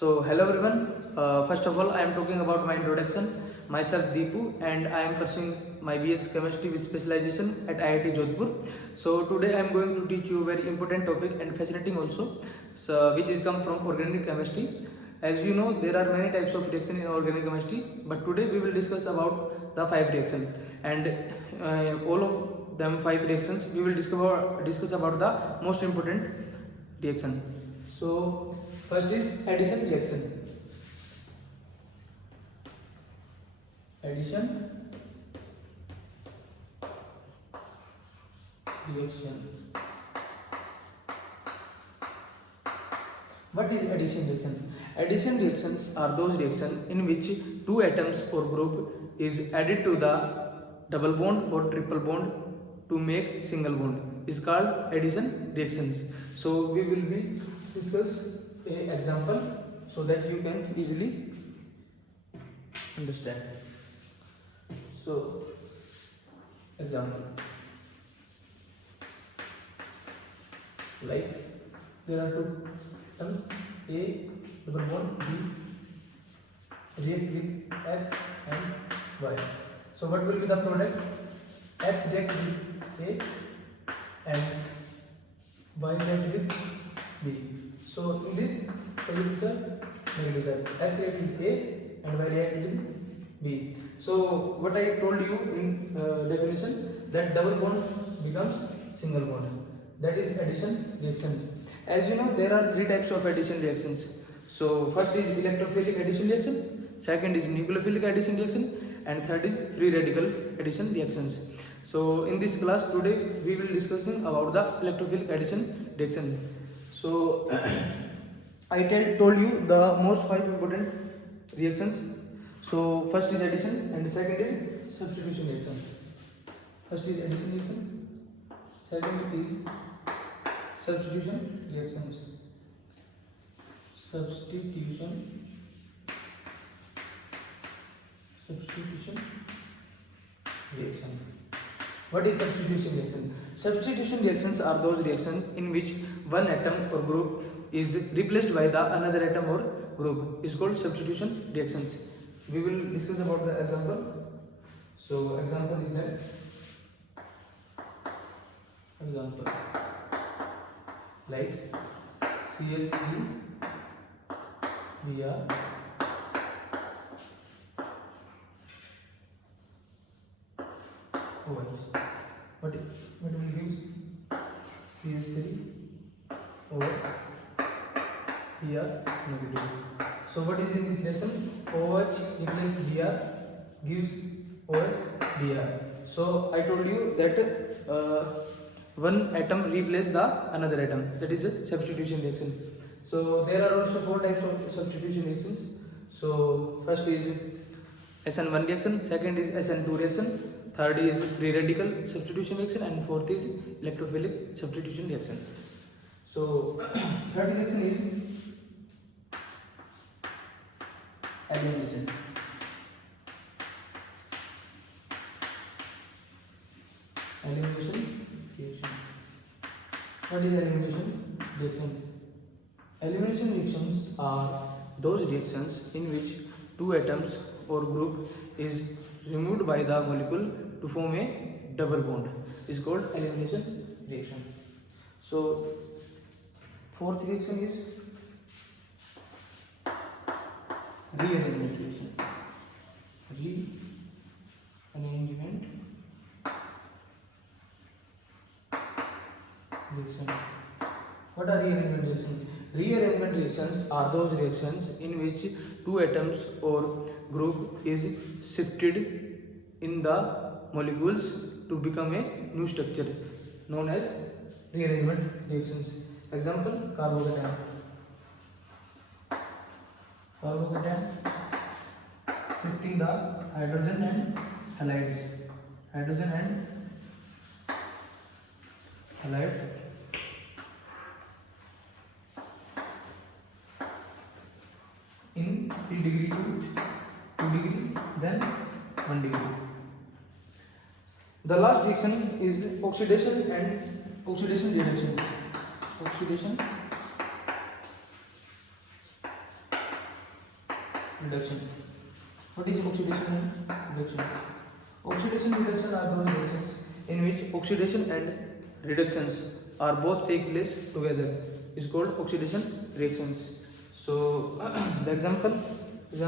So hello everyone. First of all, I am talking about my introduction. Myself Deepu, and I am pursuing my BS Chemistry with specialization at IIT Jodhpur. So today I am going to teach you a very important topic and fascinating also, which is come from organic chemistry. As you know, there are many types of reaction in organic chemistry, but today we will discuss about the five reaction, and all of them five reactions we will discuss about the most important reaction. So first is addition reaction. Addition reaction. What is addition reaction? Addition reactions are those reactions in which two atoms or group is added to the double bond or triple bond to make single bond. Is called addition reactions. So we will be discuss a example so that you can easily understand. So example, like there are two atoms A double bond B react with X and Y. So what will be the product? X react with A and Y react with B. So in this positive charge, negative charge. X react with A and Y react with B. So what I told you in definition, that double bond becomes single bond. That is addition reaction. As you know, there are three types of addition reactions. So first is electrophilic addition reaction, second is nucleophilic addition reaction, and third is free radical addition reactions. So in this class today we will discussing about the electrophilic addition reaction. So I told you the most five important reactions. So first is addition and the second is substitution reaction. First is addition reaction, second is substitution reactions. Substitution reaction. What is substitution reaction? Substitution reactions are those reactions in which one atom or group is replaced by the another atom or group. Is called substitution reactions. We will discuss about the example. So example is that example like CH3 Br OH. What will give CH3 OH Br negative. So what is in this reaction? OH replace Br gives OH Br. So I told you that one atom replace the another atom. That is a substitution reaction. So there are also four types of substitution reactions. So first is SN1 reaction, second is SN2 reaction, third is free radical substitution reaction, and fourth is electrophilic substitution reaction. So third reaction is elimination. Elimination reaction. What is elimination reaction? Elimination reactions are those reactions in which two atoms or group is removed by the molecule to form a double bond. Is called elimination reaction. So fourth reaction is rearrangement reaction. Rearrangement reaction. What are rearrangement reactions? Rearrangement reactions are those reactions in which two atoms or group is shifted in the molecules to become a new structure known as rearrangement reactions. Example, carbocation. Carbocation shifting the hydrogen and halides. Hydrogen and halide in 3 degree to 2 degree, then 1 degree. The last reaction is oxidation and oxidation reduction. Oxidation reduction. What is oxidation and reduction? Oxidation and reduction are those reactions in which oxidation and reductions are both take place together. Is called oxidation reactions. So the example is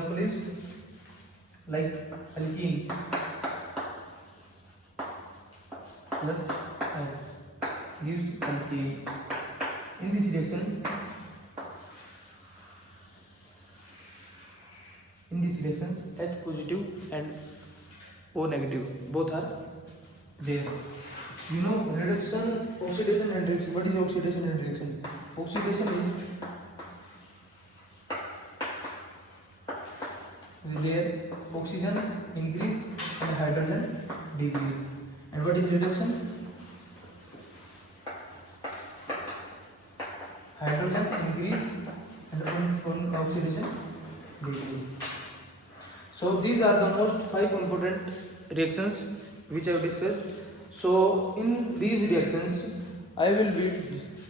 like alkene plus iron gives alkene. In this reaction, H positive and O negative both are there. You know, reduction, oxidation and reaction. What is oxidation and reaction? Oxidation is there oxygen increase and hydrogen decrease. And what is reduction? Hydrogen increase and on oxidation decrease. So these are the most 5 important reactions which I have discussed. So in these reactions, I will be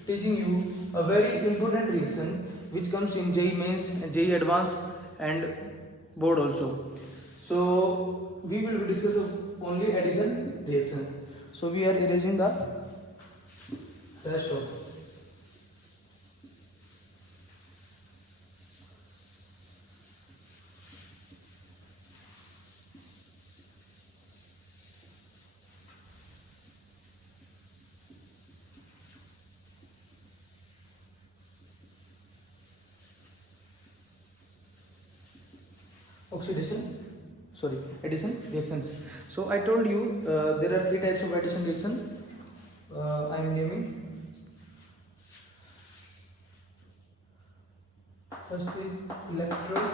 teaching you a very important reaction which comes in JEE Mains, JEE Advanced and board also. So we will be discussing only addition reaction. So we are erasing the rest of. Addition reactions. So I told you there are 3 types of addition reaction. I am naming. First is electrophilic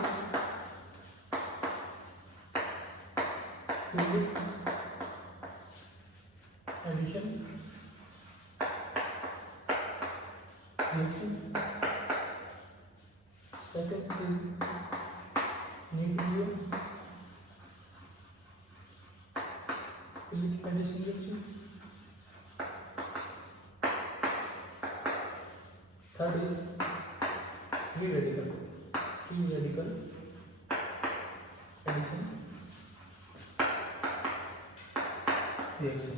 addition reaction. Second is nucleophilic addition reaction. Third is free radical addition reaction.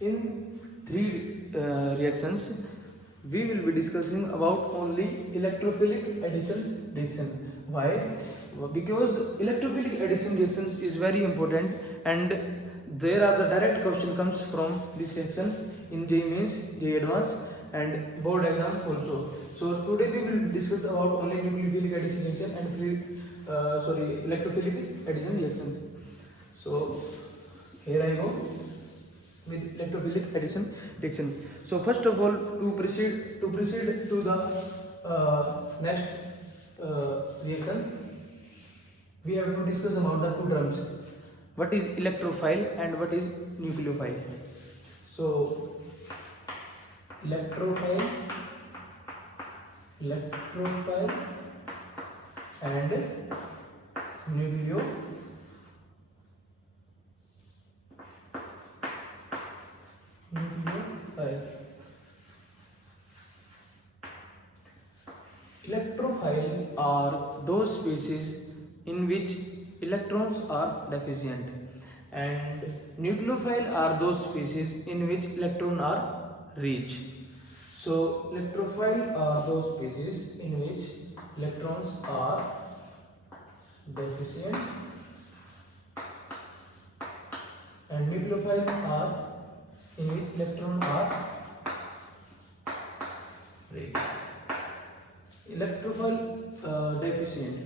In 3 reactions, we will be discussing about only electrophilic addition reaction. Why? Because electrophilic addition reactions is very important, and there are the direct question comes from this reaction in JEE Mains, JEE Advanced and board exam also. So today we will discuss about only nucleophilic addition reaction and electrophilic addition reaction. So here I go with electrophilic addition reaction. So first of all, to proceed to the next reaction, we have to discuss about the 2 terms. What is electrophile and what is nucleophile? So electrophile and nucleophile. Electrophile are those species in which electrons are deficient, and nucleophile are those species in which electrons are rich. So electrophile are those species in which electrons are deficient, and nucleophile are in which electrons are rich. Electrophile deficient.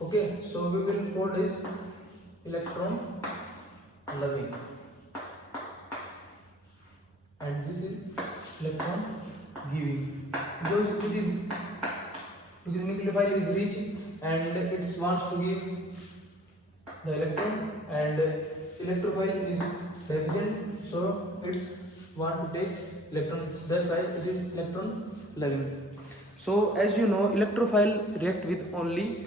Okay, so we will call this electron loving, and this is electron giving. Because nucleophile is rich and it wants to give the electron, and electrophile is deficient, so it's want to take electrons. That's why it is electron loving. So as you know, electrophile react with only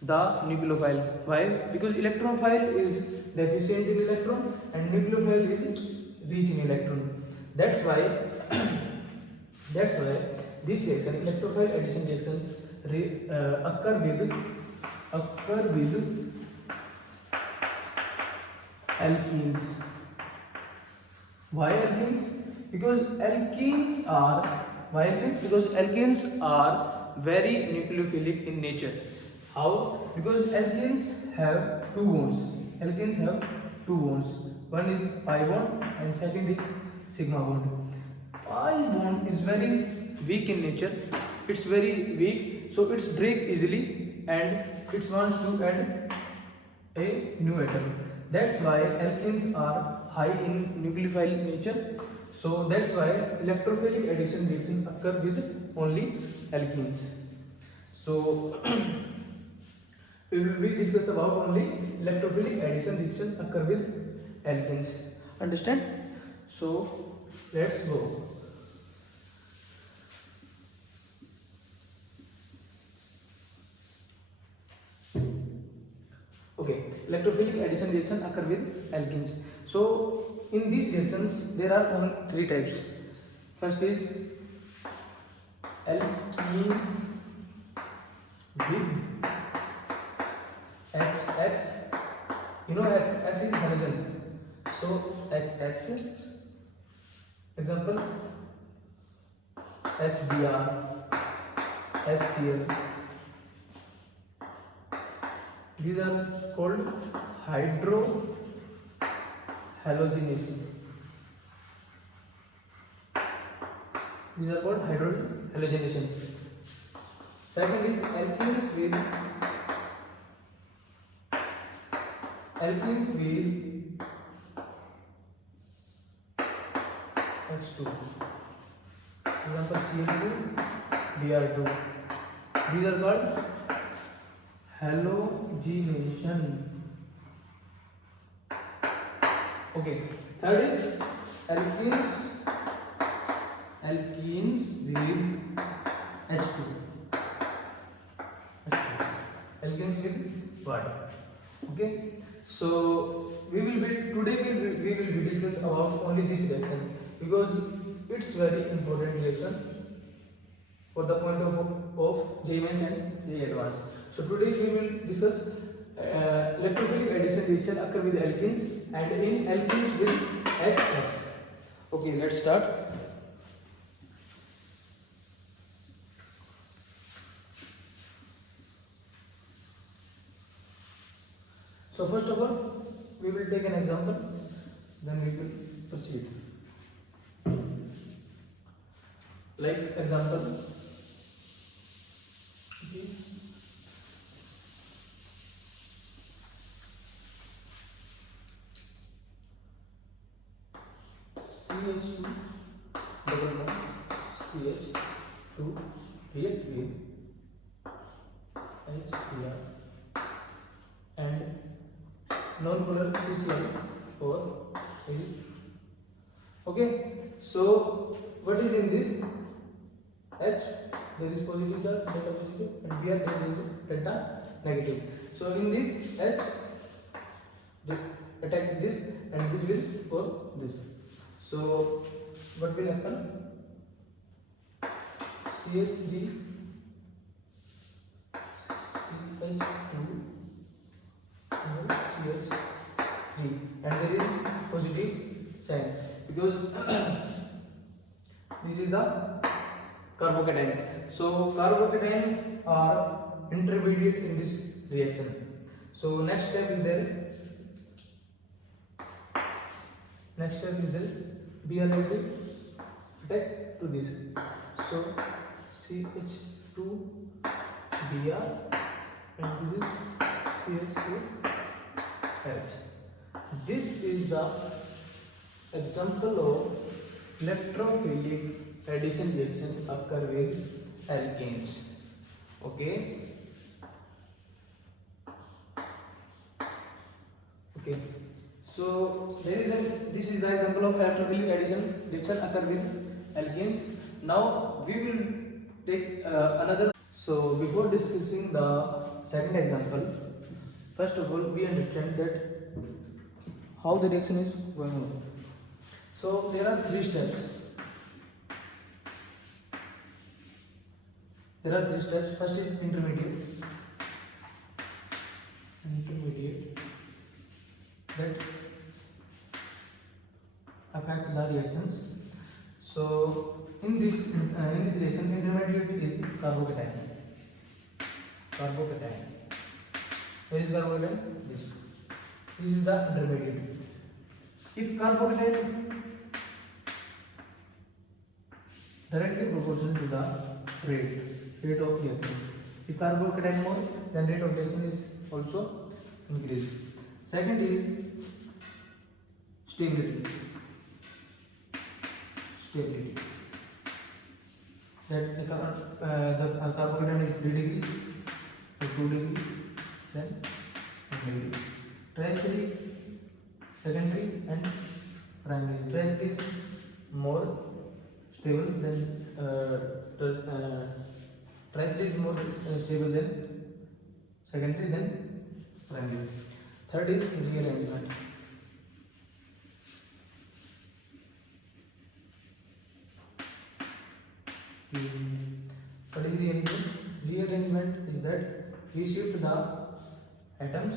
the nucleophile. Why? Because electrophile is deficient in electron and nucleophile is rich in electron. That's why this reaction, electrophile addition reactions, occur with alkenes. Why alkenes? Because alkenes are very nucleophilic in nature. How? Because alkenes have two bonds. One is pi bond and second is sigma bond. Pi bond is very weak in nature. It's very weak, so it's break easily and it wants to add a new atom. That's why alkenes are high in nucleophile nature. So that's why electrophilic addition reaction occur with only alkenes. So we will be discuss about only electrophilic addition reaction occur with alkenes. Understand? So let's go. Okay, electrophilic addition reaction occur with alkenes. So in these reactions there are only three types. First is alkenes with XX. You know X is halogen. So XX. Example HBr, HCl. These are called hydrohalogenation. Second is alkenes with H2. Example Cl2, Br2. These are called halogenation. Okay. Third is alkenes with H2. Alkenes with water. Okay. So we will be discuss about only this reaction because it's very important reaction for the point of J mains and J advanced. So today we will discuss electrophilic addition reaction occur with alkenes and in alkenes with XX. Okay, let's start. So first of all, we will take an example, then we will proceed. Like example, okay. CH2 double bond CH2 react with HBr and non-polar CCl or Ag. Okay, so what is in this? H, there is positive charge, delta positive, and Br, there is delta negative. So in this H, attack this and this will go this. So what will happen? CH3 CH2 CH3 and there is positive sign because this is the carbocation. So carbocation are intermediate in this reaction. So next step is there Br negative attack to this. So CH2 Br and this is CH2H. This is the example of electrophilic addition reaction occur with alkenes. Okay. So this is the example of electrophilic addition reaction occur with alkenes. Now we will take another. So before discussing the second example, first of all we understand that how the reaction is going on. So there are three steps. There are three steps. First is intermediate. Intermediate that affect the reactions. So in this reaction, intermediate is carbocation. Carbocation. Where is carbocation? This. This is the intermediate. If carbocation directly proportional to the rate of reaction. If carbocation more, then rate of reaction is also increased. Second is stability. Stability. That the carbocation is 3 degree or 2 degree, then 1 degree. Tertiary, secondary, and primary. Tertiary is more stable than tertiary is more stable than secondary than primary. Third is rearrangement. What is rearrangement? Rearrangement is that we shift the atoms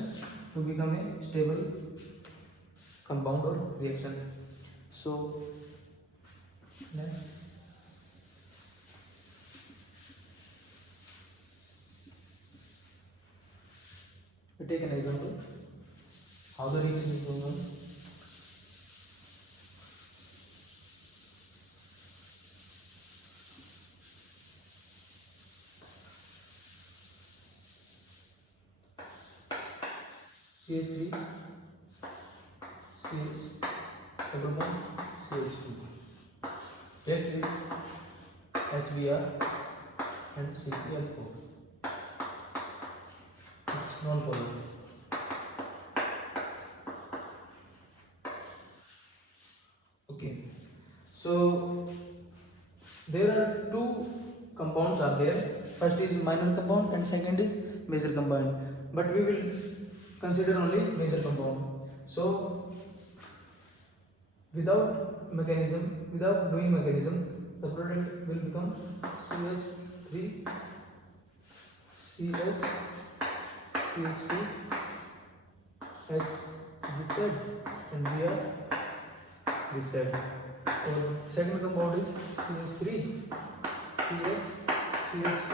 to become a stable compound or reaction. So next, we take an example how the reaction is going on. CH3 CH double bond CH2 react with HBr and CCl4. It's non-polar. Okay, so there are two compounds are there. First is minor compound and second is major compound, but we will consider only major compound. So without doing mechanism, the product will become CH3 CH CH2 H this side and here this side. So second compound is CH3 CH CH2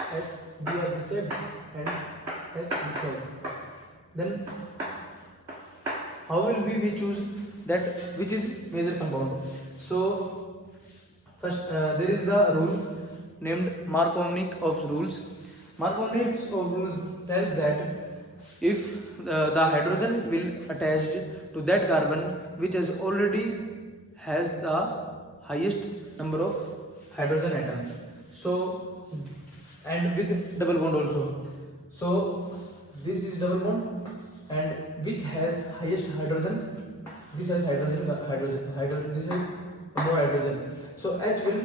H here this side and H this side. Then how will we choose that which is major compound? So first there is the rule named Markovnik of rules. Markovnik of rules tells that if the hydrogen will attached to that carbon which has already has the highest number of hydrogen atoms, so and with double bond also. So this is double bond and which has highest hydrogen, this has hydrogen this has more hydrogen. So H will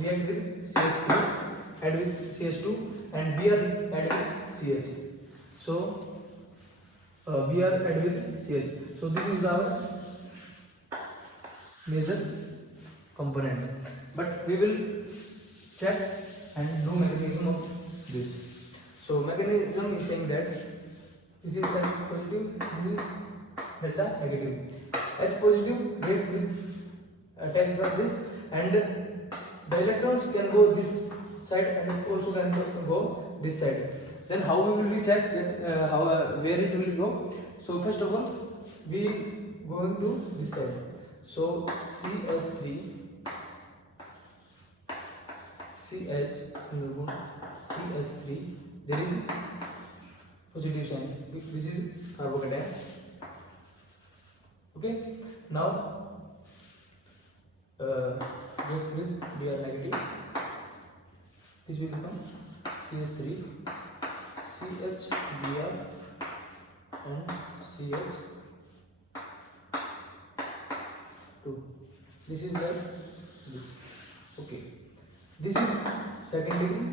react with CH3 add with CH2 and Br add with CH. So Br add with CH. So this is our major component, but we will check and know mechanism of this. So mechanism is saying that this is positive, this is delta negative. H positive react with attacks like this, and the electrons can go this side and also can go this side. Then how we will check that how where it will go? So first of all we going to this side. So CH3 CH single bond CH3, there is positive sign. This is carbocation. Okay. Now react with Br negative. This will become CH3 CH Br and CH2. This is like this. Okay. This is second degree.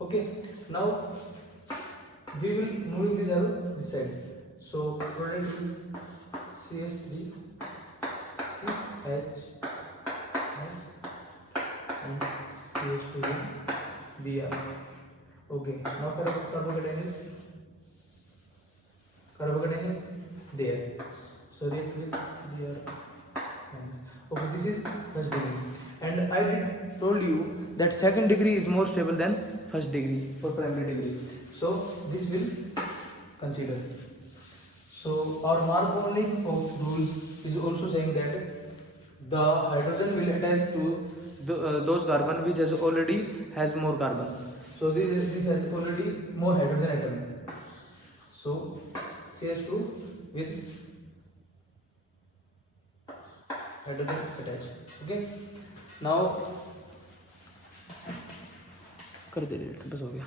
Okay. Now we will move this arrow this side. So product is CH3 CH and CH2 will Br. Okay, now carbocation is there. So react with Br minus. Okay, this is first degree, and I did told you that second degree is more stable than first degree or primary degree. So this will consider. So our Marconi rules is also saying that the hydrogen will attach to those carbon which has already has more carbon. So this has already more hydrogen atom. So CH2 with hydrogen attached. Okay. Now कर दे बस हो गया.